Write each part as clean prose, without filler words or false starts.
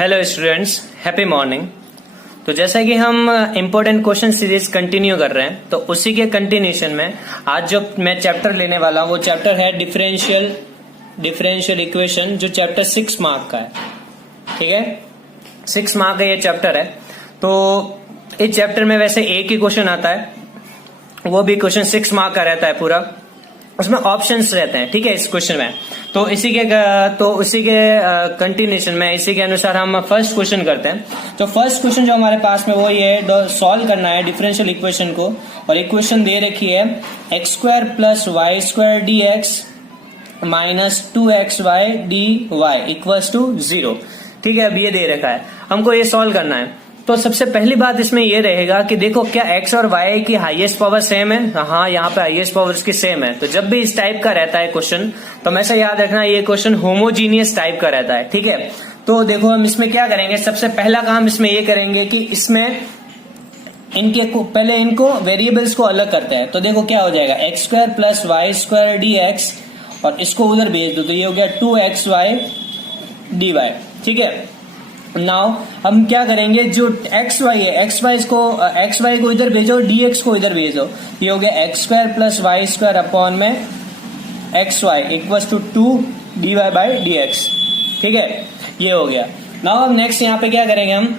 Hello students, happy morning. तो जैसा कि हम इम्पोर्टेंट क्वेश्चन सीरीज कंटिन्यू कर रहे हैं, तो उसी के कंटिन्यूशन में आज जो मैं चैप्टर लेने वाला हूं वो चैप्टर है डिफरेंशियल इक्वेशन, जो चैप्टर 6 मार्क का है। ठीक है, 6 मार्क का ये चैप्टर है। तो इस चैप्टर में वैसे एक ही क्वेश्चन आता है, वो भी क्वेश्चन 6 मार्क का रहता है पूरा। उसमें ऑप्शंस रहते हैं, ठीक है, इस क्वेश्चन में। तो उसी के कंटिन्यूशन में इसी के अनुसार हम फर्स्ट क्वेश्चन करते हैं। तो फर्स्ट क्वेश्चन जो हमारे पास में वो ये सॉल्व करना है डिफरेंशियल इक्वेशन को। और इक्वेशन दे रखी है x² + y² dx -2xy dy equals to 0। ठीक है, अब ये दे रखा है, हमको ये सॉल्व करना है। तो सबसे पहली बात इसमें ये रहेगा कि देखो, क्या x और y की हाईएस्ट पावर सेम है? हाँ, यहाँ पे हाईएस्ट पावर उसकी सेम है। तो जब भी इस टाइप का रहता है क्वेश्चन, तो हमेशा याद रखना ये क्वेश्चन होमोजीनियस टाइप का रहता है। ठीक है, तो देखो हम इसमें क्या करेंगे, सबसे पहला काम इसमें ये करेंगे कि इसमें पहले इनको वेरिएबल्स को अलग करते हैं। तो देखो क्या हो जाएगा, x² + y² dx, और इसको उधर भेज दो तो ये हो गया 2xy dy। ठीक है, नाउ हम क्या करेंगे, जो xy है xy को इधर भेजो, dx को इधर भेजो। ये हो गया x² + y² अपॉन में xy इक्वल्स टू 2 dy/dx। ठीक है, ये हो गया। नाउ अब नेक्स्ट यहाँ पे क्या करेंगे, हम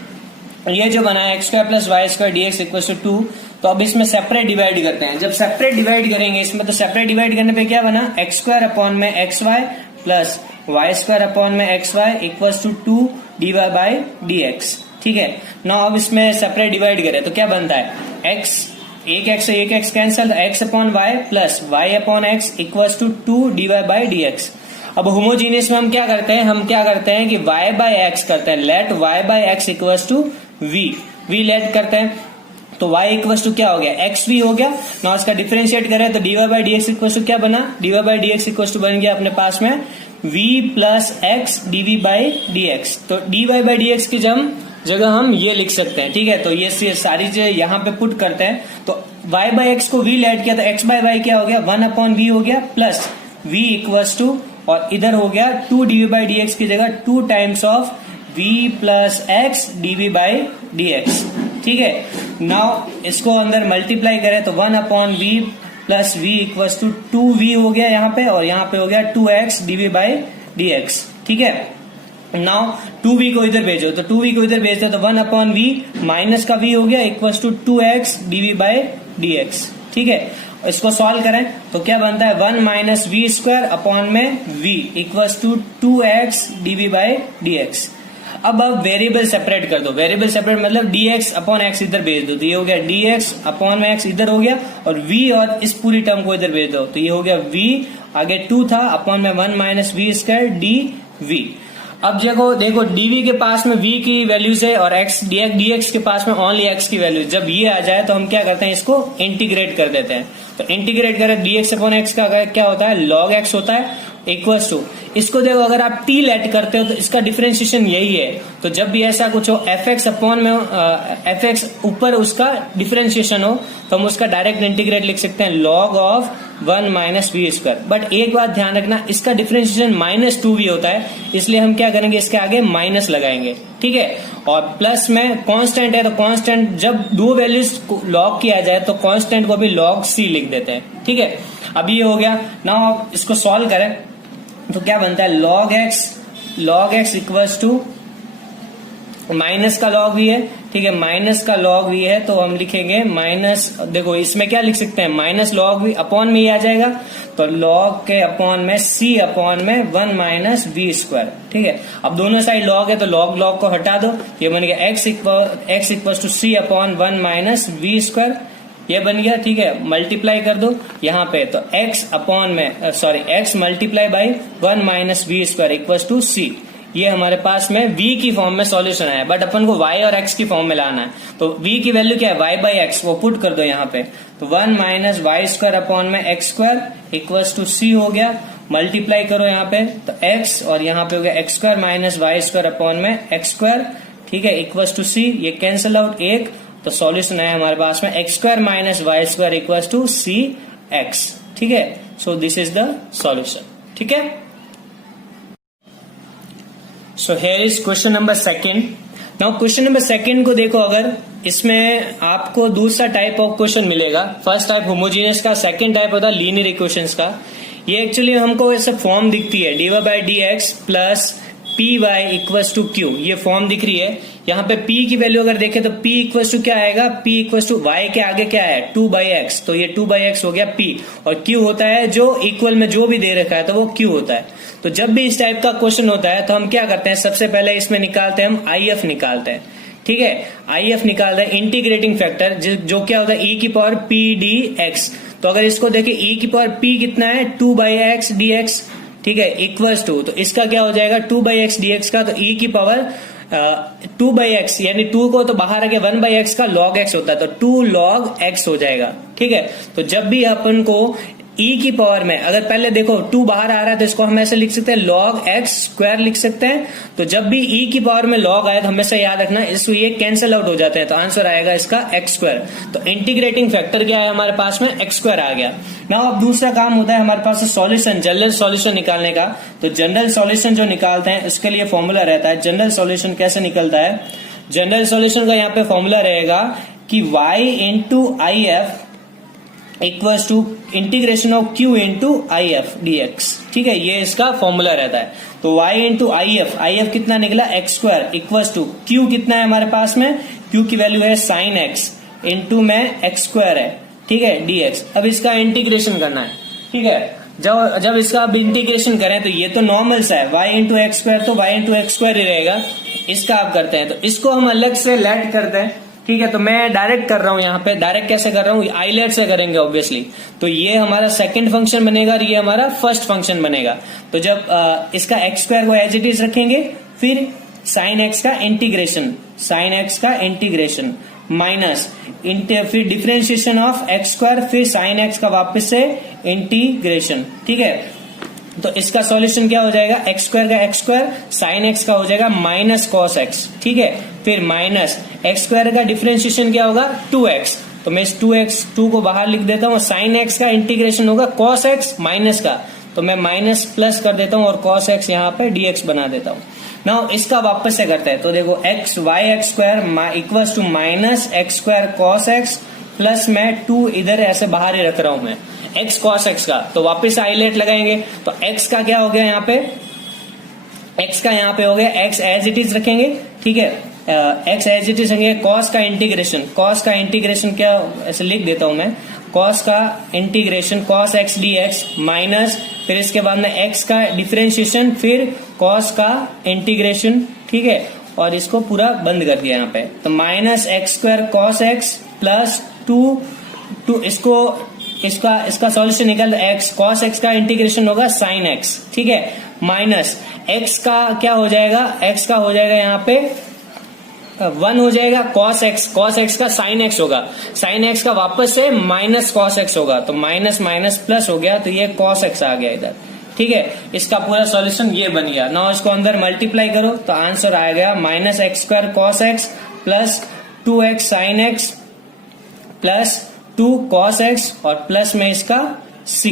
ये जो बना है x² + y² dx equals to 2, तो अब इसमें सेपरेट डिवाइड करते हैं। जब सेपरेट डिवाइड करेंगे इसमें, तो सेपरेट डिवाइड करने पे क्या बना, x² अपॉन में xy प्लस y² अपॉन में xy इक्वल्स टू 2 dy/dx। ठीक है, नाउ अब इसमें सेपरेट डिवाइड करें तो क्या बनता है, एक x cancel, x upon y plus y upon x equals to 2 dy/dx। अब होमोजीनियस में हम क्या करते हैं कि y/x करते हैं, let y/x equals to v let करते हैं। तो y इक्वल्स टू क्या हो गया, xv हो गया। नाउ इसका डिफरेंशिएट करें तो dy/dx इक्वल्स टू क्या बना, dy/dx इक्वल्स टू बन गया अपने पास में v + x dv/dx। तो dy/dx की जगह हम ये लिख सकते हैं। ठीक है, तो ये सारी चीजें यहाँ पे पुट करते हैं। तो y/x को v लेट किया तो x/y क्या हो गया, 1/v हो गया, प्लस v इक्वल्स टू, और इधर हो गया 2 dv/dx की जगह 2 times of v + x dv/dx। ठीक है, नाउ इसको अंदर मल्टीप्लाई करें तो 1/v plus v equals to 2v हो गया यहाँ पे, और यहाँ पे हो गया 2x dv/dx। ठीक है, नाउ 2v को इधर भेजो, तो 2v को इधर भेजते तो 1/v माइनस का v हो गया इक्वल्स टू 2x dv/dx। ठीक है, इसको सॉल्व करें तो क्या बनता है, 1 - v² अपॉन में v equals to 2x dv/dx। अब वेरिएबल सेपरेट कर दो, वेरिएबल सेपरेट मतलब dx अपॉन x इधर भेज दो, तो ये हो गया dx अपॉन में x इधर हो गया, और v और इस पूरी टर्म को इधर भेज दो, तो ये हो गया v, आगे 2 था अपॉन में 1 - v² dv। अब देखो dv के पास में v की वैल्यूज है और dx के पास में ओनली x की वैल्यू। जब ये आ जाए तो हम क्या करते हैं, इसको इंटीग्रेट कर देते हैं। तो इंटीग्रेट करें, dx अपॉन x का क्या होता है, log x होता है, इक्वल्स टू, इसको देखो अगर आप t लेट करते हो तो इसका डिफरेंशिएशन यही है। तो जब भी ऐसा कुछ हो, fx अपॉन में fx ऊपर उसका डिफरेंशिएशन हो, तो हम उसका डायरेक्ट इंटीग्रेट लिख सकते हैं log ऑफ 1 - v²। बट एक बात ध्यान रखना, इसका डिफरेंशिएशन -2v होता है, इसलिए हम क्या करेंगे, इसके आगे माइनस लगाएंगे। ठीक है, और प्लस में कांस्टेंट है, तो कांस्टेंट जब दो वैल्यूज लॉग किया जाए तो कांस्टेंट को भी log c लिख देते हैं। ठीक है, अब ये हो गया। नाउ आप इसको सॉल्व करें तो क्या बनता है, log x equals to minus का log v है। ठीक है, माइनस का log v है, तो हम लिखेंगे माइनस, देखो इसमें क्या लिख सकते हैं, -log v अपॉन में ही आ जाएगा, तो log के अपॉन में c अपॉन में 1 - v²। ठीक है, अब दोनों साइड log है तो log को हटा दो, ये बन गया x equals to c upon 1 - v², ये बन गया। ठीक है, मल्टीप्लाई कर दो यहाँ पे, तो x multiply by 1 - v² equals to c। ये हमारे पास में v की फॉर्म में सॉल्यूशन है, बट अपन को y और x की फॉर्म में लाना है। तो v की वैल्यू क्या है, y/x, वो पुट कर दो यहाँ पे, तो 1 - y² अपॉन में x² इक्वल्स टू c हो गया। मल्टीप्लाई करो यहाँ पे, तो x और यहाँ पे हो गया x² - y² अपॉन में x²। ठीक है, इक्वल्स टू c, ये कैंसिल आउट एक, तो सॉल्यूशन है हमारे पास में x² - y² equals to cx। ठीक है, so this is the solution. ठीक है, so here is question number second. Now question number second को देखो, अगर इसमें आपको दूसरा टाइप ऑफ क्वेश्चन मिलेगा। फर्स्ट टाइप होमोजीनियस का, सेकंड टाइप होता है लीनियर इक्वेशंस का। ये एक्चुअली हमको ऐसे फॉर्म दिखती है dy by D x plus P Y equals to Q, ये फॉर्म दिख रही है। यहाँ पे p की वैल्यू अगर देखें तो p इक्वल्स टू क्या आएगा, p इक्वल्स टू y के आगे क्या है 2/x, तो ये 2/x हो गया p, और q होता है जो इक्वल में जो भी दे रखा है तो वो q होता है। तो जब भी इस टाइप का क्वेश्चन होता है तो हम क्या करते हैं, सबसे पहले इसमें निकालते हैं हम IF निकालते हैं। ठीक है, IF निकालते हैं इंटीग्रेटिंग फैक्टर, जो क्या होता है e की पावर p dx। तो अगर इसको देखें e की पावर p कितना है 2/x dx, ठीक है, इक्वल्स टू, तो इसका क्या हो जाएगा 2/x dx का, तो e की पावर 2/x यानी 2 को तो बाहर आके 1/x का log x होता है, तो 2 log x हो जाएगा। ठीक है, तो जब भी अपन को e की पावर में, अगर पहले देखो 2 बाहर आ रहा है तो इसको हम ऐसे लिख सकते हैं log x स्क्वायर लिख सकते हैं। तो जब भी e की पावर में log आए तो हमेशा याद रखना इसको ये कैंसिल आउट हो जाते हैं, तो आंसर आएगा इसका x स्क्वायर। तो इंटीग्रेटिंग फैक्टर क्या है हमारे पास में, x स्क्वायर आ गया। नाउ अब दूसरा काम होता है हमारे पास सॉल्यूशन, जनरल सॉल्यूशन निकालने का। तो जनरल सॉल्यूशन जो निकालते हैं उसके लिए फॉर्मूला रहता है। जनरल सॉल्यूशन कैसे निकलता है, जनरल सॉल्यूशन का यहाँ पे फॉर्मूला रहेगा कि y into I F equals to integration of q into I F D X. ठीक है, ये इसका फॉर्मूला रहता है। तो y इंटू आई एफ कितना निकला x square equals to q कितना है हमारे पास में, q की वैल्यू है साइन x इंटू में x स्क्वायर है। ठीक है, dx। अब इसका इंटीग्रेशन करना है। ठीक है, जब इसका अब इंटीग्रेशन करें तो ये तो नॉर्मल सा है, y इंटू एक्स स्क्वायर, तो y इंटू एक्स स्क्वायर ही रहेगा। इसका आप करते हैं तो इसको हम अलग से लेट करते हैं। ठीक है, तो मैं डायरेक्ट कर रहा हूं यहाँ पे, डायरेक्ट कैसे कर रहा हूँ, आईलेट से करेंगे ऑब्वियसली। तो ये हमारा सेकंड फंक्शन बनेगा और ये हमारा फर्स्ट फंक्शन बनेगा। तो जब इसका एक्स स्क्वायर को एज इट इज रखेंगे, फिर साइन एक्स का इंटीग्रेशन माइनस फिर डिफरेंशिएशन ऑफ एक्स स्क्वायर, फिर साइन एक्स का वापस से इंटीग्रेशन। ठीक है, तो इसका सॉल्यूशन क्या हो जाएगा, एक्स स्क्वायर का एक्स स्क्वायर, साइन एक्स का हो जाएगा माइनस कॉस एक्स। ठीक है, फिर माइनस एक्स स्क्वायर का डिफरेंशिएशन क्या होगा 2x, तो मैं इस 2 को बाहर लिख देता हूँ। साइन एक्स का इंटीग्रेशन होगा कॉस एक्स माइनस का, तो मैं माइनस प्लस कर देता हूँ और कॉस एक्स यहाँ पे dx बना देता हूँ। नाउ इसका वापस से करते हैं, तो देखो X Y X square equals to minus X square cos X plus मैं 2 इधर ऐसे बाहर ही रख रहा हूं मैं x cos x का, तो वापस आइलेट लगाएंगे। तो x का क्या हो गया यहाँ पे, x का यहाँ पे हो गया x एज इट इज रखेंगे। ठीक है, x एज इट इज रखेंगे। cos का इंटीग्रेशन क्या, ऐसे लिख देता हूं मैं, cos का integration cos x dx minus फिर इसके बाद में x का डिफरेंशिएशन, फिर cos का इंटीग्रेशन। ठीक है, और इसको पूरा बंद कर दिया यहाँ पे, तो minus X square cos X plus 2 इसका सॉल्यूशन निकल x cos x का इंटीग्रेशन होगा sin x। ठीक है, माइनस x का क्या हो जाएगा, x का हो जाएगा यहाँ पे 1 हो जाएगा, cos x का sin x होगा, sin x का वापस से माइनस cos x होगा, तो माइनस माइनस प्लस हो गया, तो ये cos x आ गया इधर। ठीक है, इसका पूरा सॉल्यूशन ये बन गया। नाउ इसको अंदर मल्टीप्लाई करो तो आंसर आ गया minus X square cos X plus 2x sine x plus 2 cos x और प्लस में इसका c।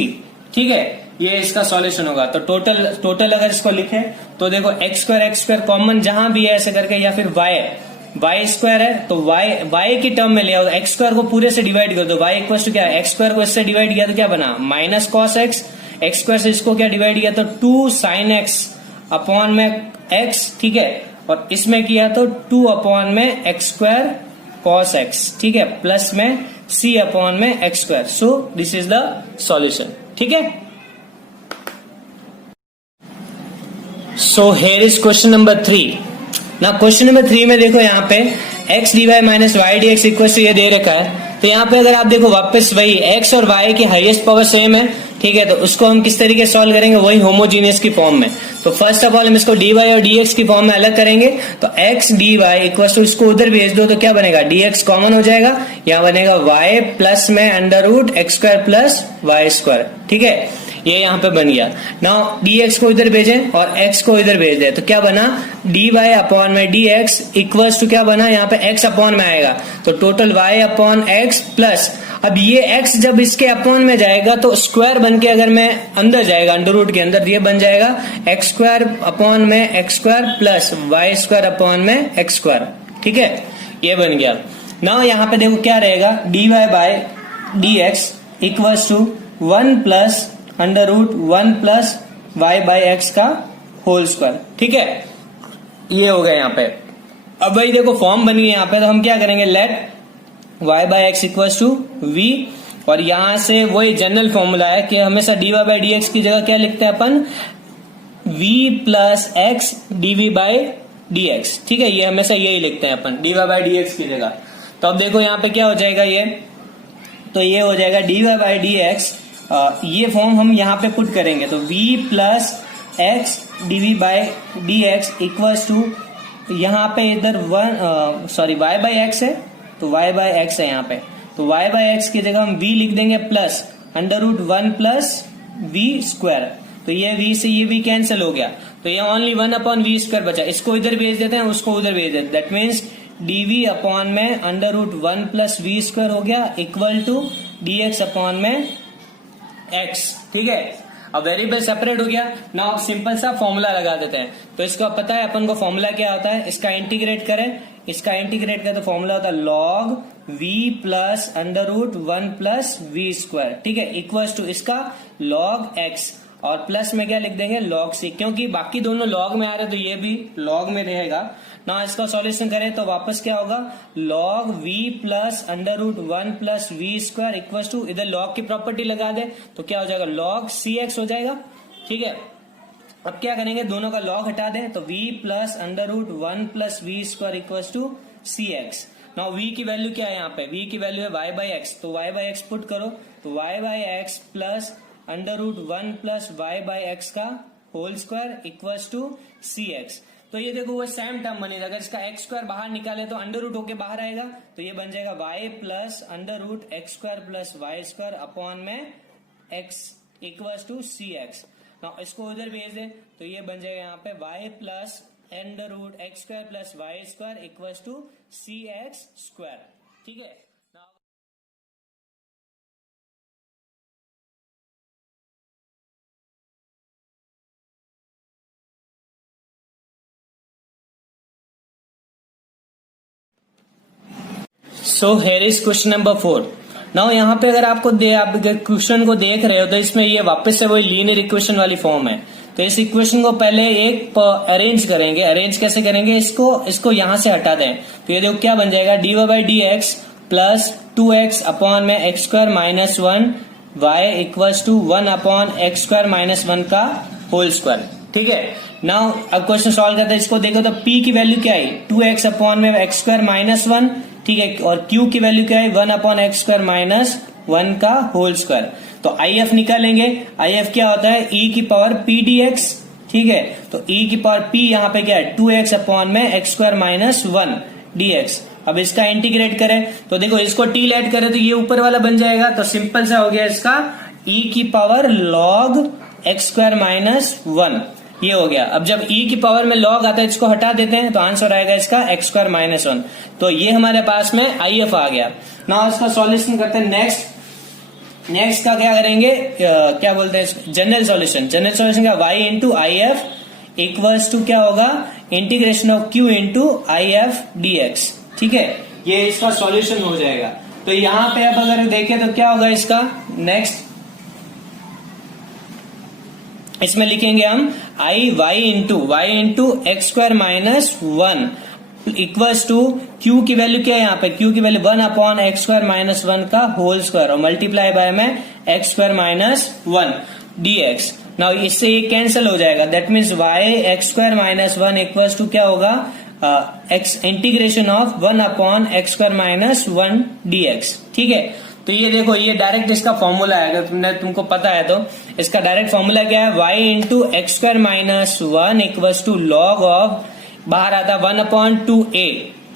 ठीक है, ये इसका सॉल्यूशन होगा। तो टोटल अगर इसको लिखे तो देखो एक्स स्क्वायर कॉमन जहां भी है ऐसे करके, या फिर y स्क्वायर है तो y की टर्म में ले आओ, एक्स स्क्वायर को पूरे से डिवाइड कर दो, y इक्वल टू क्या है, एक्स स्क्वायर को इससे डिवाइड किया तो क्या बना minus cos x, x square से इसको क्या डिवाइड किया तो 2 साइन एक्स अपॉन में x। ठीक है, और इसमें किया तो 2 अपॉन में एक्स स्क्वायर कॉस एक्स। ठीक है, प्लस में c अपॉन में x square. So this is the solution. ठीक है, so here is question number 3। ना क्वेश्चन नंबर 3 में देखो यहाँ पे x dy minus Y D x equal to ये दे रखा है। तो यहाँ पे अगर आप देखो वापस वही x और y की हाईएस्ट पावर सेम है। ठीक है, तो उसको हम किस तरीके से सॉल्व करेंगे, वही होमोजीनियस की फॉर्म में। तो फर्स्ट ऑफ ऑल हम इसको dy और dx की फॉर्म में अलग करेंगे। तो x dy इक्वल टू इसको उधर भेज दो तो क्या बनेगा, dx कॉमन हो जाएगा, यहाँ बनेगा y प्लस में under root x square plus Y square. ठीक है, ये यहाँ पे बन गया। नाउ dx को इधर भेजें और x को इधर भेज दें तो क्या बना, dy अपॉन में dx इक्वल्स टू क्या बना, यहाँ पे x अपॉन में आएगा तो total y upon x plus अब ये x जब इसके अपॉन में जाएगा तो स्क्वायर बन के अगर मैं अंदर जाएगा अंडर रूट के अंदर, ये बन जाएगा एक्स स्क्वायर अपॉन में x square plus Y square upon में एक्स स्क्वायर। ठीक है, ये बन गया। नाउ यहाँ पे देखो क्या रहेगा, dy by D X equals to 1 plus under root 1 plus Y by x का होल स्क्वायर। ठीक है, ये हो गया यहाँ पे। अब भाई देखो फॉर्म बनी है यहाँ पे, तो हम क्या करेंगे, let y by X equals to v, और यहां से वही जनरल फॉर्मूला है कि हमेशा dy बाई डी एक्स की जगह क्या लिखते हैं अपन, v plus X dv by D X. ठीक है, ये हमेशा यही लिखते हैं अपन dy बाई डी एक्स की जगह। तो अब देखो यहाँ पे क्या हो जाएगा, ये तो ये हो जाएगा dy बाई डी एक्स, ये फॉर्म हम यहाँ पे पुट करेंगे तो v plus X dv by D X equals to, यहाँ पे इधर y बाई एक्स है तो y बाई एक्स है यहाँ पे, तो y बाई एक्स की जगह हम v लिख देंगे plus under root 1 plus v square. तो ये v से ये v कैंसिल हो गया, तो ये ओनली 1 अपॉन वी स्क्वायर बचा। इसको इधर भेज देते हैं, उसको उधर भेज देते हैं। दैट मीन्स dv अपॉन में under root 1 plus we square हो गया इक्वल टू dx अपॉन में x। ठीक है, अब वेरिएबल सेपरेट हो गया। ना अब सिंपल सा फॉर्मूला लगा देते हैं। तो इसका पता है अपन को फॉर्मूला क्या होता है, इसका इंटीग्रेट करें, इसका इंटीग्रेट करें तो फॉर्मूला होता है log v plus under root 1 plus we square. ठीक है, इक्वल्स टू इसका log x, और प्लस में क्या लिख देंगे log c, क्योंकि बाकी दोनों log में आ रहे तो ये भी log में रहेगा ना। इसका सॉल्यूशन करें तो वापस क्या होगा, log v plus under root 1 plus we square equals to, इधर log की प्रॉपर्टी लगा दे तो क्या हो जाएगा, log cx हो जाएगा। ठीक है, अब क्या करेंगे, दोनों का log हटा दें तो v plus under root 1 plus we square equals to cx। Now v की वैल्यू क्या है, यहाँ पे v की वैल्यू है y बाई एक्स, तो y बाई एक्स पुट करो तो y by x plus under root 1 plus Y by x का whole square equals to cx। तो ये देखो वो सेम टर्म बनेगा, अगर इसका एक्स स्क्वायर बाहर निकाले तो अंडर रूट होके बाहर आएगा, तो ये बन जाएगा y plus under root x square plus Y square upon में x इक्वल्स टू cx। ना इसको उधर भेज दे तो ये बन जाएगा यहाँ पे y plus under root x square plus Y square equals to cx square. ठीक है, so here is question number 4। Now यहाँ पे अगर आपको आप क्वेश्चन को देख रहे हो तो इसमें ये वापस से वही लीनियर इक्वेशन वाली फॉर्म है। तो इस इक्वेशन को पहले एक अरेंज करेंगे। अरेंज कैसे करेंगे, इसको यहां से हटा दें तो ये देखो क्या बन जाएगा, d y by D x plus 2x upon में x square minus 1 y equals to 1 upon x square minus 1 का होल स्क्वायर। ठीक है, नाउ अब क्वेश्चन सॉल्व करते हैं। इसको देखो तो p की वैल्यू क्या है, 2x अपॉन में एक्स स्क्वायर माइनस 1। ठीक है, और q की वैल्यू क्या है, 1 अपॉन एक्स स्क्वायर माइनस 1 का होल स्क्वायर। तो IF निकालेंगे, IF क्या होता है, e की पावर p dx। ठीक है, तो e की पावर p यहाँ पे क्या है, 2x अपॉन में एक्स स्क्वायर माइनस 1 dx। अब इसका इंटीग्रेट करें तो देखो इसको t लेट करें तो ये ऊपर वाला बन जाएगा, तो सिंपल सा हो गया इसका e की power log x square minus 1, ये हो गया। अब जब e की पावर में log आता है इसको हटा देते हैं तो आंसर आएगा इसका एक्स स्क्वायर माइनस 1। तो ये हमारे पास में IF आ गया। नाउ इसका सॉल्यूशन करते हैं। नेक्स्ट का क्या करेंगे, क्या बोलते हैं, जनरल सॉल्यूशन। जनरल सॉल्यूशन का y into IF equals to क्या होगा, integration of q into IF dx। ठीक है, ये इसका सॉल्यूशन हो जाएगा। तो यहां पे अब अगर देखें तो क्या होगा इसका, नेक्स्ट इसमें लिखेंगे हम y into x square minus 1 equals to q की वैल्यू क्या है, यहाँ पे q की value 1 upon x square minus 1 का होल स्क्वायर और मल्टीप्लाई बाय में x square minus 1 dx। Now इससे ये कैंसिल हो जाएगा, that means y x square minus 1 equals to क्या होगा, x integration of 1 upon x square minus 1 dx। ठीक है, तो ये देखो ये डायरेक्ट इसका फॉर्मूला है, अगर तुमको पता है तो इसका डायरेक्ट फॉर्मूला क्या है, y into x square minus 1 equals to log of, बाहर आता 1 अपॉन 2a।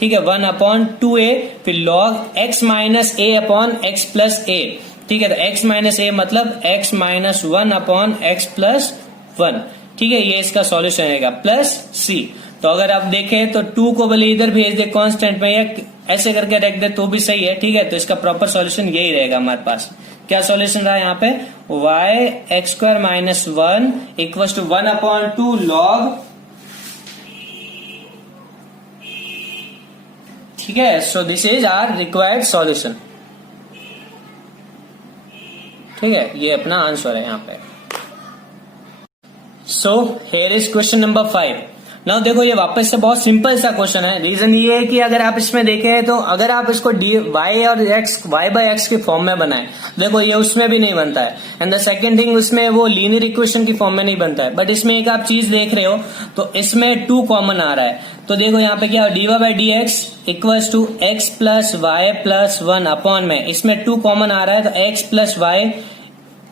ठीक है, 1 अपॉन 2a, फिर log x minus a upon x plus a। ठीक है, तो x माइनस a मतलब x minus 1 upon x plus 1। ठीक है, ये इसका सॉल्यूशन रहेगा प्लस c। तो अगर आप देखें तो 2 को भले इधर भेज दे कांस्टेंट में, या ऐसे करके रख दे तो भी सही है, ठीक है। तो इसका प्रॉपर सॉल्यूशन यही रहेगा हमारे पास। क्या सॉल्यूशन रहा यहाँ पे, y x² - 1 equal to 1/2 log, ठीक है। So this is our required solution, ठीक है। ये अपना आंसर है यहाँ पे। So here is question number 5। Now देखो ये वापस से बहुत सिंपल सा क्वेश्चन है। रीजन ये है कि अगर आप इसमें देखें तो अगर आप इसको y और y बाय x के फॉर्म में बनाएं, देखो ये उसमें भी नहीं बनता है। एंड द सेकंड थिंग, उसमें वो लीनियर इक्वेशन की फॉर्म में नहीं बनता है। बट इसमें एक आप चीज देख रहे हो तो इसमें 2 कॉमन आ रहा है। तो देखो यहाँ पे क्या, dy by D x equal to x plus y plus 1 upon में, इसमें 2 कॉमन आ रहा है तो x प्लस वाई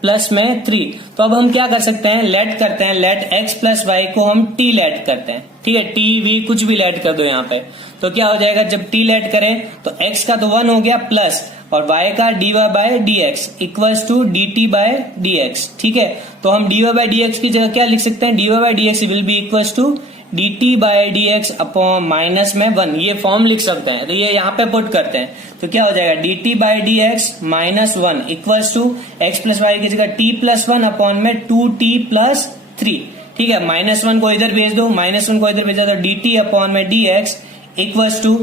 प्लस में 3। तो अब हम क्या कर सकते हैं, लेट करते हैं, लेट x प्लस वाई को हम t लेट करते हैं, ठीक है। t v कुछ भी लेट कर दो यहाँ पे, तो क्या हो जाएगा, जब t लेट करें तो x का तो 1 हो गया प्लस, और y का dy by dx equals to dt by dx, ठीक है। तो हम dy बाय dx की जगह क्या लिख सकते हैं, dy by dx will be equals to dt by dx upon minus में 1, ये फॉर्म लिख सकते हैं। तो ये यहाँ पे पुट करते हैं तो क्या हो जाएगा, dt by dx minus 1 equals to x plus y की जगह t प्लस 1 अपॉन में 2t प्लस 3, ठीक है। -1 को इधर भेज दो, -1 को इधर भेजा तो dt अपॉन में dx equals to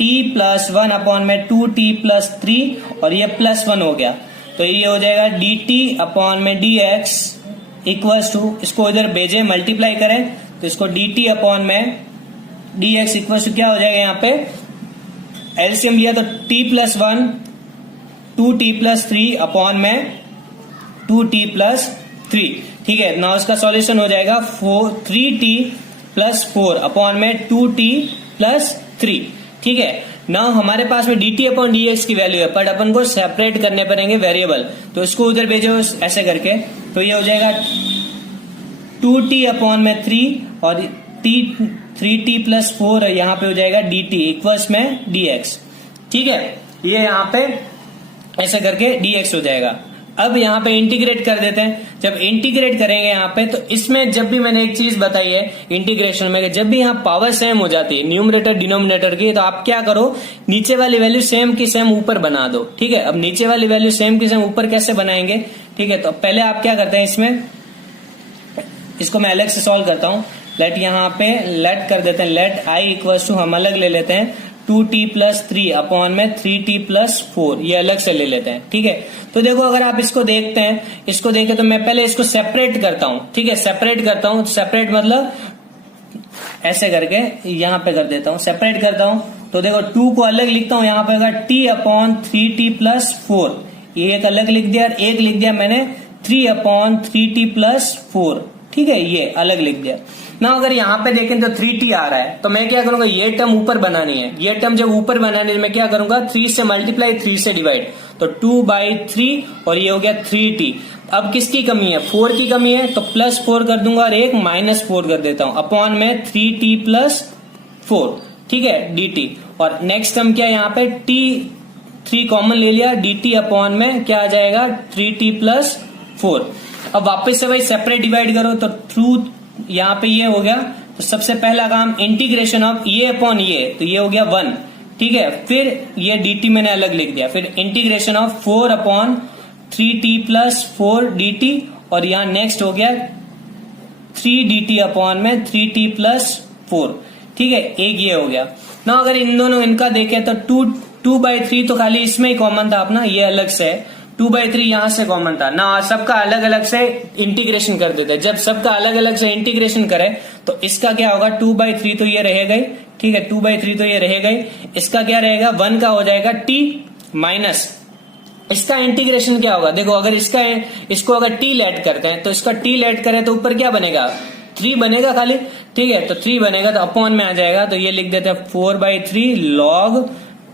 t plus 1 upon में 2t प्लस 3, और ये प्लस 1 हो गया तो ये हो जाएगा dt अपॉन में dx इक्वल्स टू, इसको इधर भेजे मल्टीप्लाई करें तो इसको dt अपॉन में dx इक्वल्स टू क्या हो जाएगा, यहाँ पे एलसीएम लिया तो t plus 1 2t plus 3 upon में 2t प्लस 3, ठीक है। ना उसका सॉल्यूशन हो जाएगा 3t प्लस 4 अपॉन में 2t प्लस 3, ठीक है। ना हमारे पास में dt अपॉन dx की वैल्यू है, बट अपन को सेपरेट करने पड़ेंगे वेरिएबल, तो इसको उधर भेजो ऐसे करके, तो ये हो जाएगा 2t अपॉन में 3 और 3t प्लस 4, यहाँ पे हो जाएगा dt इक्वल्स में dx, ठीक है। ये यहाँ पे ऐसे करके dx हो जाएगा। अब यहाँ पे इंटीग्रेट कर देते हैं। जब इंटीग्रेट करेंगे यहाँ पे तो इसमें जब भी मैंने एक चीज बताई है इंटीग्रेशन में, जब भी यहाँ पावर सेम हो जाती है न्यूमरेटर डिनोमिनेटर की, तो आप क्या करो, नीचे वाली वैल्यू सेम की सेम ऊपर बना दो, ठीक है। अब नीचे वाली वैल्यू सेम की सेम ऊपर कैसे बनाएंगे, ठीक है। तो पहले आप क्या करते हैं, इसमें इसको मैं अलग से सॉल्व करता हूं। लेट यहाँ पे लेट कर देते हैं, लेट i इक्वल्स टू हम अलग ले लेते हैं 2t प्लस 3 अपॉन में 3t प्लस 4, ये अलग से ले लेते हैं, ठीक है। तो देखो अगर आप इसको देखते हैं, इसको देखें तो मैं पहले इसको सेपरेट करता हूं, ठीक है। सेपरेट करता हूं, सेपरेट मतलब ऐसे करके यहाँ पे कर देता हूं, सेपरेट करता हूं। तो देखो 2 को अलग लिखता हूं, यहाँ पे होगा t अपॉन 3t प्लस 4, ये एक अलग लिख दिया, और एक लिख दिया मैंने 3 अपॉन 3t प्लस 4, ठीक है, ये अलग लिख दिया ना। अगर यहाँ पे देखें तो 3t आ रहा है, तो मैं क्या करूंगा, ये टर्म ऊपर बनानी है, ये टर्म जब ऊपर बनानी है मैं क्या करूंगा, 3 से मल्टीप्लाई 3 से डिवाइड, तो 2/3 और ये हो गया 3t। अब किसकी कमी है, 4 की कमी है, तो प्लस 4 कर दूंगा और एक -4 कर देता हूं अपॉन में 3t प्लस 4, ठीक है, dt। और नेक्स्ट टर्म क्या है, यहाँ पे t 3 कॉमन ले लिया, dt अपॉन में क्या आ जाएगा 3t प्लस 4। अब वापस से भाई सेपरेट डिवाइड करो तो ट्रूथ यहाँ पे ये हो गया, तो सबसे पहला काम इंटीग्रेशन ऑफ ये अपॉन ये, तो ये हो गया 1, ठीक है। फिर ये dt मैंने अलग लिख दिया, फिर integration of 4 upon 3t plus 4 dt, और यहाँ नेक्स्ट हो गया 3 dt अपॉन में 3t प्लस 4, ठीक है, एक ये हो गया ना। अगर इन दोनों इनका देखें तो 2/3 तो खाली इसमें ही कॉमन था अपना, ये अलग से है, 2/3 यहां से कॉमन था ना, सबका अलग अलग से इंटीग्रेशन कर देते हैं। जब सबका अलग अलग से इंटीग्रेशन करें तो इसका क्या होगा, 2/3 तो ये रहेगा ही, ठीक है, 2/3 तो ये रहेगा ही। इसका क्या रहेगा, 1 का हो जाएगा t माइनस इसका इंटीग्रेशन क्या होगा, देखो अगर इसको अगर t लेट करते हैं तो इसका t लेट करें तो ऊपर क्या बनेगा, 3 बनेगा खाली, ठीक है। तो 3 बनेगा तो अपॉन में आ जाएगा, तो ये लिख देते हैं 4/3 log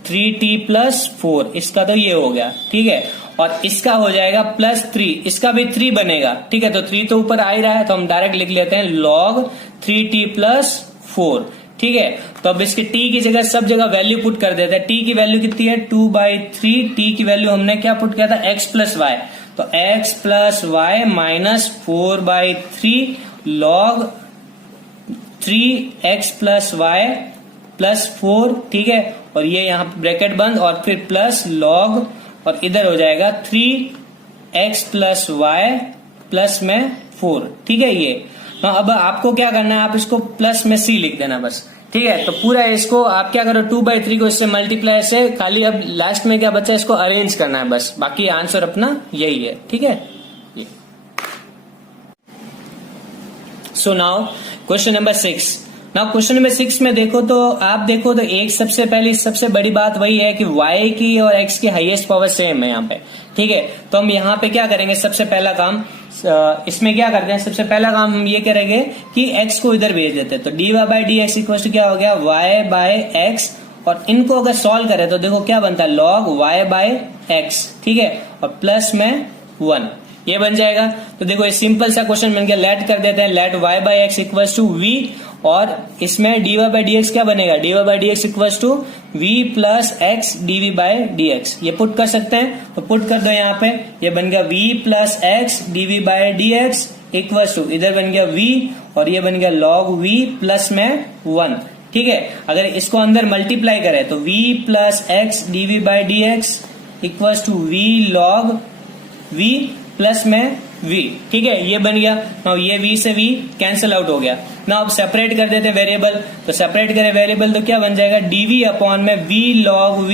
3t प्लस 4, इसका तो ये हो गया, ठीक है। और इसका हो जाएगा प्लस 3, इसका भी 3 बनेगा, ठीक है। तो 3 तो ऊपर आ ही रहा है, तो हम डायरेक्ट लिख लेते हैं log 3t प्लस 4, ठीक है। तो अब इसके t की जगह सब जगह वैल्यू पुट कर देते हैं। t की वैल्यू कितनी है, 2/3, t की वैल्यू हमने क्या पुट किया था, x प्लस वाई, तो x plus y minus 4/3 log 3x plus y +4, ठीक है, और ये यहाँ ब्रैकेट बंद और फिर प्लस लॉग और इधर हो जाएगा 3x + y प्लस में 4, ठीक है। ये अब आपको क्या करना है, आप इसको प्लस में c लिख देना बस, ठीक है। तो पूरा इसको आप क्या करो, 2/3 को इससे मल्टीप्लाई से, खाली अब लास्ट में क्या बचा इसको अरेंज करना है बस, बाकी आंसर अपना यही है, ठीक है। So now question number 6। Now question number 6 में देखो तो आप देखो तो एक सबसे बड़ी बात वही है कि y की और x की हाईएस्ट पावर सेम है यहाँ पे, ठीक है। तो हम यहाँ पे क्या करेंगे, सबसे पहला काम इसमें क्या करते हैं, सबसे पहला काम हम ये करेंगे कि x को इधर भेज देते हैं। तो dy/dx इक्वल टू क्या हो गया, y/x, और इनको अगर सॉल्व करें तो देखो क्या बनता है, log y/x, ठीक है, और प्लस में 1 ये बन जाएगा। तो देखो ये सिंपल सा क्वेश्चन बन गया, लेट कर देते हैं, let y/x equal to v, और इसमें dy/dx क्या बनेगा, dy/dx equal to v + x dv/dx, ये पुट कर सकते हैं। तो पुट कर दो यहाँ पे, ये बन गया v + x dv/dx equal to, इधर बन गया v और ये बन गया log v प्लस में 1, ठीक है। अगर इसको अंदर मल्टीप्लाई करें तो v + x dv/dx equal to v log v plus में v, ठीक है, ये बन गया। नाउ ये v से v कैंसिल आउट हो गया। नाउ अब सेपरेट कर देते हैं वेरिएबल, तो सेपरेट करें वेरिएबल तो क्या बन जाएगा, dv/v log v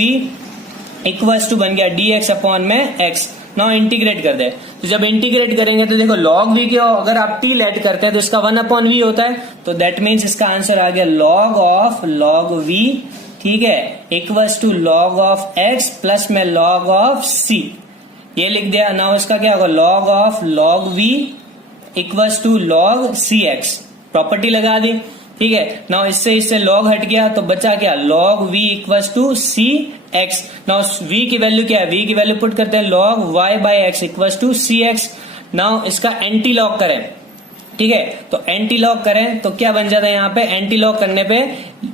equals to बन गया dx/x। नाउ इंटीग्रेट कर दे, तो जब इंटीग्रेट करेंगे तो देखो log v के अगर आप t लेट करते हैं तो इसका 1/v होता है, तो दैट मीन्स इसका आंसर आ गया log v, ठीक है, equals to log x plus में log c, ये लिख दिया। नाउ इसका क्या होगा, log v equals to log cx, property लगा दी, ठीक है। नाउ इससे log हट गया तो बचा क्या, log v equals to cx। Now v की वैल्यू क्या है, v की वैल्यू पुट करते हैं log y/x equals to cx। Now इसका एंटी लॉग करें, ठीक है, तो एंटी लॉग करें तो क्या बन जाता है, यहाँ पे एंटी लॉग करने पे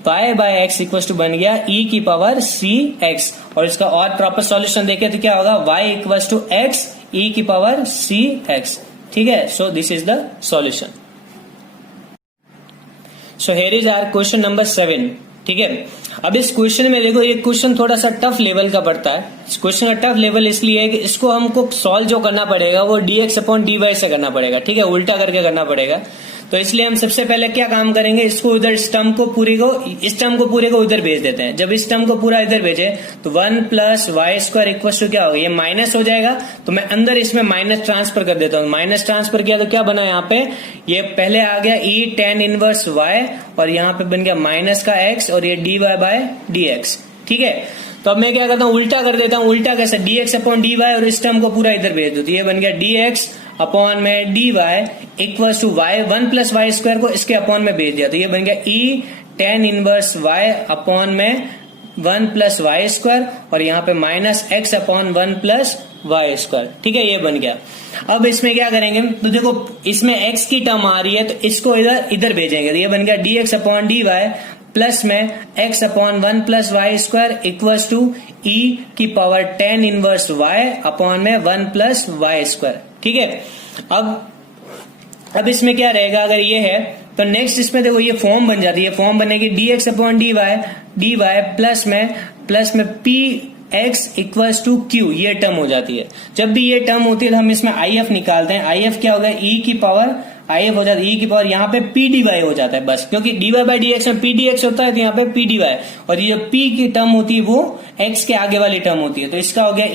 y/x इक्वल टू बन गया e⁻cx, और इसका और प्रॉपर सॉल्यूशन देखें तो क्या होगा, y equal to x e⁻cx, ठीक है। So this is the solution. So here is our question number 7, ठीक है। अब इस क्वेश्चन में देखो, ये क्वेश्चन थोड़ा सा टफ लेवल का पड़ता है। इस क्वेश्चन का टफ लेवल इसलिए है कि इसको हमको सॉल्व जो करना पड़ेगा वो dx/dy से करना पड़ेगा, ठीक है, उल्टा करके करना पड़ेगा। तो इसलिए हम सबसे पहले क्या काम करेंगे, इसको इधर इस टर्म को पूरे को इधर भेज देते हैं। जब इस टर्म को पूरा इधर भेजे तो 1 + y² इक्वल टू क्या होगा, ये माइनस हो जाएगा, तो मैं अंदर इसमें माइनस ट्रांसफर कर देता हूँ। माइनस ट्रांसफर किया तो क्या बना यहाँ पे, ये पहले आ गया e tan इनवर्स y, और यहाँ पे बन गया माइनस का x और ये dy/dx, ठीक है। तो अब मैं क्या करता हूँ, उल्टा कर देता हूँ। उल्टा कैसे, dx/dy, और इस टर्म को पूरा इधर भेज दो, तो ये बन गया dx/dy equal to y 1 + y² को इसके अपॉन में भेज दिया, तो ये बन गया e tan inverse y upon में 1 + y², और यहाँ पे -x/1 + y², ठीक है, ये बन गया। अब इसमें क्या करेंगे, तो देखो इसमें x की टर्म आ रही है तो इसको इधर भेजेंगे, तो ये बन गया dx/dy प्लस में x/1 + y² equal to e⁻ tan inverse y upon में 1 + y², ठीक है। अब इसमें क्या रहेगा, अगर ये है तो नेक्स्ट इसमें देखो ये फॉर्म बन जाती है, फॉर्म बनेगी dx/dy प्लस में px इक्वल्स टू q, ये टर्म हो जाती है। जब भी ये टर्म होती है तो हम इसमें if निकालते हैं। if क्या होगा, if हो जाता है e⁻, यहाँ पे pdy हो जाता है बस, क्योंकि dy/dx में pdx होता है तो यहाँ पे pdy, और ये p की टर्म होती है वो x के आगे वाली टर्म होती है, तो इसका हो गया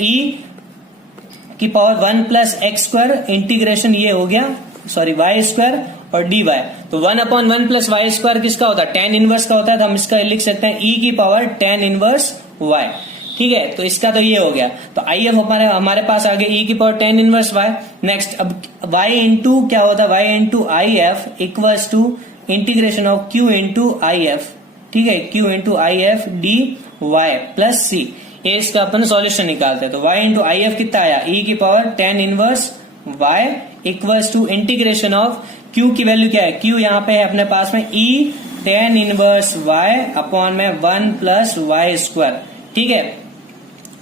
e⁻1 + x² इंटीग्रेशन ये हो गया, सॉरी y² और dy। तो 1/1 + y² किसका होता है, tan इनवर्स का होता है, तो हम इसका लिख सकते हैं e⁻ tan इनवर्स y, ठीक है। तो इसका तो ये हो गया, तो if हमारे पास आ गया e⁻ tan inverse y। Next अब y इंटू क्या होता है, y into if equals to integration of q into if, ठीक है, q into if dy plus c, ये इसका अपन सॉल्यूशन निकालते हैं। तो y इंटू if कितना आया, e⁻ tan inverse y equals to integration of q की वैल्यू क्या है, q यहाँ पे है अपने पास में e tan inverse y upon में 1 + y², ठीक है,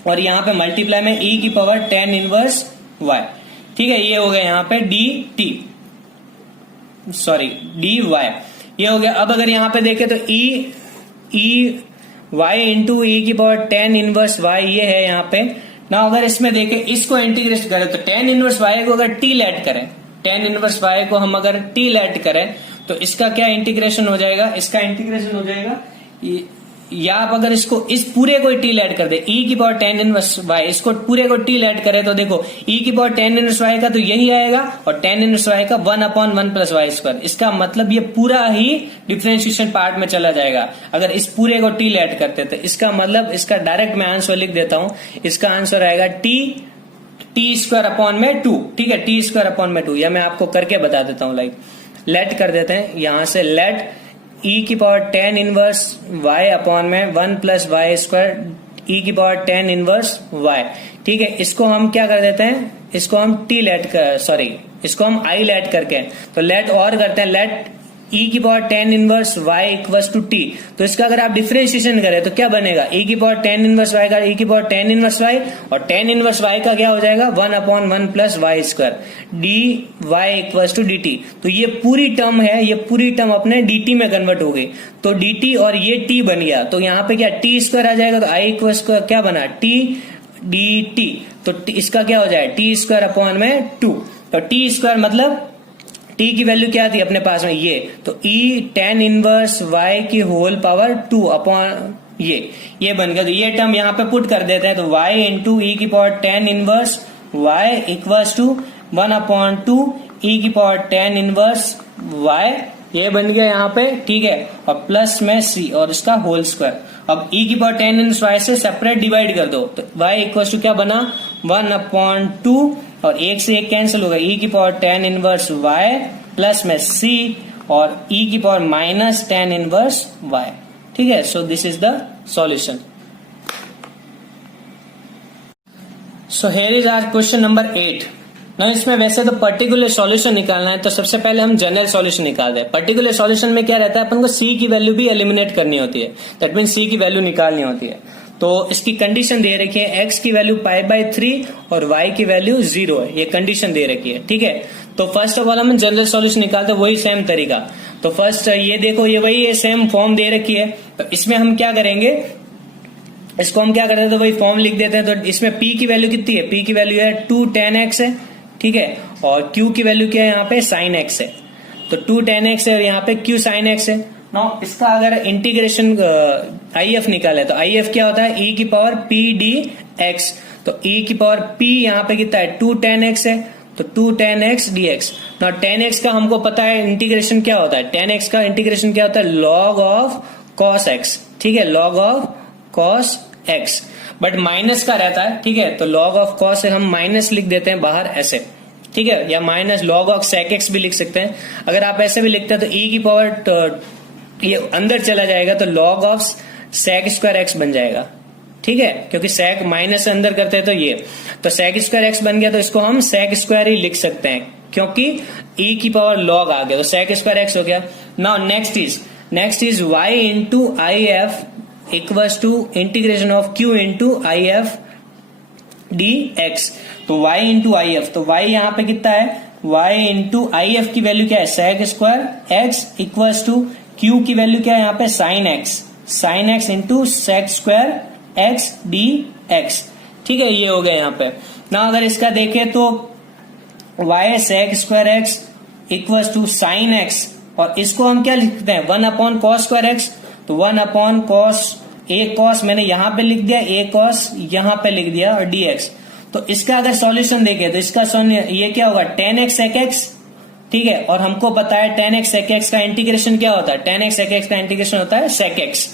और यहाँ पे मल्टीप्लाई में e⁻ tan इनवर्स y, ठीक है, ये हो गया यहाँ पे dy, ये हो गया। अब अगर यहाँ पे देखें तो ई वाई इंटू ई की पावर टेन इनवर्स वाई, ये है यहाँ पे ना। अगर इसमें देखें इसको इंटीग्रेट करें तो टेन इनवर्स वाई को अगर टी लेट करें, टेन इनवर्स वाई को हम अगर टी लेट करें तो इसका क्या इंटीग्रेशन हो जाएगा, इसका इंटीग्रेशन हो जाएगा, या आप अगर इसको इस पूरे को टी लेट कर दे e की पावर टेन इनवर्स वाई, इसको पूरे को टी लेट करे तो देखो e की पावर टेन इनवर्स वाई का तो यही आएगा और टेन इनवर्स वाई का 1/1 प्लस वाई स्क्वायर। इसका मतलब ये पूरा ही डिफरेंशिएशन पार्ट में चला जाएगा अगर इस पूरे को टी लेट करते तो। इसका मतलब इसका डायरेक्ट मैं आंसर लिख देता हूं, इसका आंसर आएगा टी स्क्वायर अपॉन में 2। ठीक है, टी स्क्वायर अपॉन में 2, या मैं आपको करके बता देता हूं। लाइक लेट कर देते हैं, यहां से लेट e की power tan inverse y upon में 1 प्लस वाई स्क्वायर e की पावर टेन इनवर्स y। ठीक है, इसको हम क्या कर देते हैं, इसको हम इसको हम i लेट करके, तो लेट और करते हैं, लेट e की power tan inverse y equals to t। तो इसका अगर आप डिफरेंशिएशन करें तो क्या बनेगा, e की पावर टेन इनवर्स y का e की पावर टेन इनवर्स y, और टेन इनवर्स y का क्या हो जाएगा 1/1 plus Y square dy equals to dt। तो ये पूरी टर्म है, ये पूरी टर्म अपने dt में कन्वर्ट हो गई, तो dt और ये t बन गया, तो यहाँ पे क्या t स्क्वायर आ जाएगा, तो i इक्वल्स क्या बना t dt, तो इसका क्या हो जाएगा t स्क्वायर अपॉन में 2। तो t स्क्वायर मतलब t की वैल्यू क्या थी अपने पास में ये, तो e टेन इनवर्स y की होल पावर 2 अपॉन ये बन गया। तो ये टर्म यहाँ पे पुट कर देते हैं, तो y इंटू ई की power tan inverse y equals to 1/2 e की पावर टेन इनवर्स y, ये बन गया यहाँ पे। ठीक है, और प्लस में c और इसका होल स्क्वायर। अब e की पावर टेन इनवर्स y से सेपरेट डिवाइड कर दो, तो y इक्वल्स टू क्या बना 1/2, और एक से एक कैंसिल होगा, e की power tan inverse y plus में c और e की power minus tan inverse y। ठीक है, so this is the solution. So here is our question number 8। ना इसमें वैसे तो पर्टिकुलर सॉल्यूशन निकालना है, तो सबसे पहले हम जनरल सॉल्यूशन निकाल दें। पर्टिकुलर सॉल्यूशन में क्या रहता है, अपन को c की वैल्यू भी एलिमिनेट करनी होती है, दैट मीन c की वैल्यू निकालनी होती है। तो इसकी कंडीशन दे रखी है, x की वैल्यू π/3 और y की वैल्यू 0 है, ये कंडीशन दे रखी है। ठीक है, तो फर्स्ट ऑफ ऑल हम जनरल सॉल्यूशन निकालते हैं, वही सेम तरीका। तो फर्स्ट ये देखो, ये वही है, सेम फॉर्म दे रखी है, तो इसमें हम क्या करेंगे, इसको हम क्या करते हैं, तो वही फॉर्म लिख देते हैं। तो इसमें p की वैल्यू कितनी है, p की वैल्यू है 2 tan x है। ठीक है, और q की वैल्यू क्या है, यहाँ पे sin x है, तो 2 tan x है और यहाँ पे q sin x है। नाउ इसका अगर इंटीग्रेशन IF निकाले तो IF क्या होता है, e की पावर p dx, तो e की पावर p यहाँ पे कितना है 2 tan x है, तो 2 tan x dx। Now tan x का हमको पता है इंटीग्रेशन क्या होता है, tan x का इंटीग्रेशन क्या होता है, log ऑफ cos x। ठीक है, log of cos x, but minus का रहता है। ठीक है, तो log ऑफ cos से हम माइनस लिख देते हैं बाहर ऐसे। ठीक है, या minus log of sec x भी लिख सकते हैं। अगर आप ऐसे भी लिखते हैं तो e की पावर ये अंदर चला जाएगा, तो log of sec square x बन जाएगा। ठीक है, क्योंकि sec माइनस अंदर करते हैं, तो ये तो sec स्क्वायर x बन गया, तो इसको हम sec स्क्वायर ही लिख सकते हैं क्योंकि e की पावर log आ गया, तो sec स्क्वायर x हो गया। Now next is y into I F equals to integration of q into I F dx। तो y इंटू आई एफ, तो y यहाँ पे कितना है, y इंटू आई एफ की वैल्यू क्या है, sec square x equals to q की वैल्यू क्या है यहाँ पे sin x into sec square x dx। ठीक है, ये हो गया यहाँ पे ना। अगर इसका देखें तो y sec square x equals to sin x, और इसको हम क्या लिखते हैं 1/cos स्क्वायर x, तो 1/cos, a cos मैंने यहां पे लिख दिया, a cos यहां पे लिख दिया, और dx। तो इसका अगर सॉल्यूशन देखें तो इसका ये क्या होगा tan x sec x। ठीक है, और हमको पता है tan x sec x का इंटीग्रेशन क्या होता है, tan x sec x का इंटीग्रेशन होता है sec x।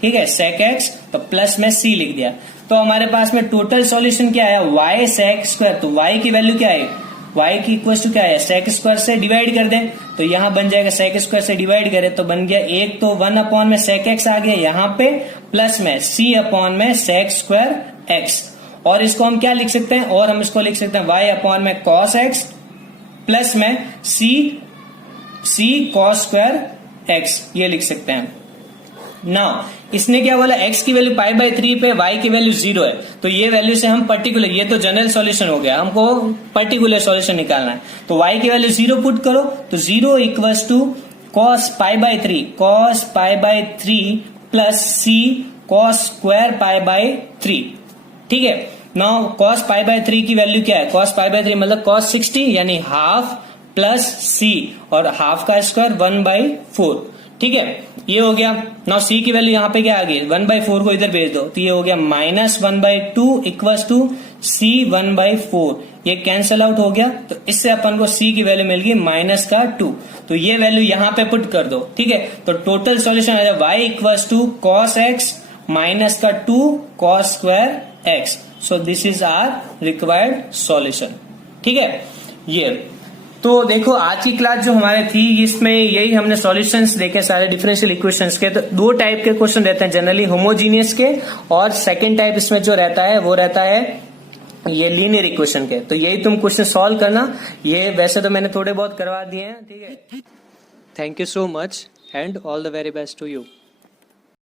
ठीक है, sec x, तो प्लस में c लिख दिया। तो हमारे पास में टोटल सॉल्यूशन क्या है, y sec स्क्वायर, तो y की वैल्यू क्या है, y की इक्वल टू क्या है, sec स्क्वायर से डिवाइड कर दें, तो यहां बन जाएगा sec स्क्वायर से डिवाइड करें तो बन गया एक, तो 1 में sec x आ गया यहाँ पे, प्लस में c में sec स्क्वायर x। और इसको हम क्या लिख सकते हैं, और हम इसको लिख सकते हैं y में cos x प्लस में c cos स्क्वायर x, ये लिख सकते हैं। नाउ इसने क्या बोला, x की वैल्यू π/3 पे, y की वैल्यू 0 है, तो ये वैल्यू से हम पर्टिकुलर, ये तो जनरल सॉल्यूशन हो गया, हमको पर्टिकुलर सॉल्यूशन निकालना है। तो y की वैल्यू 0 पुट करो, तो 0 equals to cos π/3 plus c cos square pi by 3। ठीक है, नाउ कॉस पाई बाय 3 की वैल्यू क्या है? कॉस पाई बाय 3 मतलब कॉस 60 यानी हाफ प्लस सी, और हाफ का स्क्वायर 1/4। ठीक है, ये हो गया। नाउ सी की वैल्यू यहाँ पे क्या आ गई? 1/4 को इधर भेज दो तो ये हो गया -1/2 इक्वल्स टू सी 1/4। ये कैंसल आउट हो गया, तो इससे अपन को सी की वैल्यू मिल गई -2। तो ये वैल्यू यहाँ पे पुट कर दो। ठीक है, तो टोटल सॉल्यूशन आ जाए y equals to cos x -2 cos square x। So this is our required solution. ठीक है, ये तो देखो आज की क्लास जो हमारे थी इसमें यही हमने सॉल्यूशंस देखे सारे डिफरेंशियल इक्वेशंस के। तो दो टाइप के क्वेश्चन रहते हैं जनरली, होमोजीनियस के, और सेकंड टाइप इसमें जो रहता है वो रहता है ये लीनियर इक्वेशन के। तो यही तुम क्वेश्चन सॉल्व करना। ये वैसे तो मैंने थोड़े बहुत करवा दिए हैं। ठीक है, thank you so much and all the very best to you.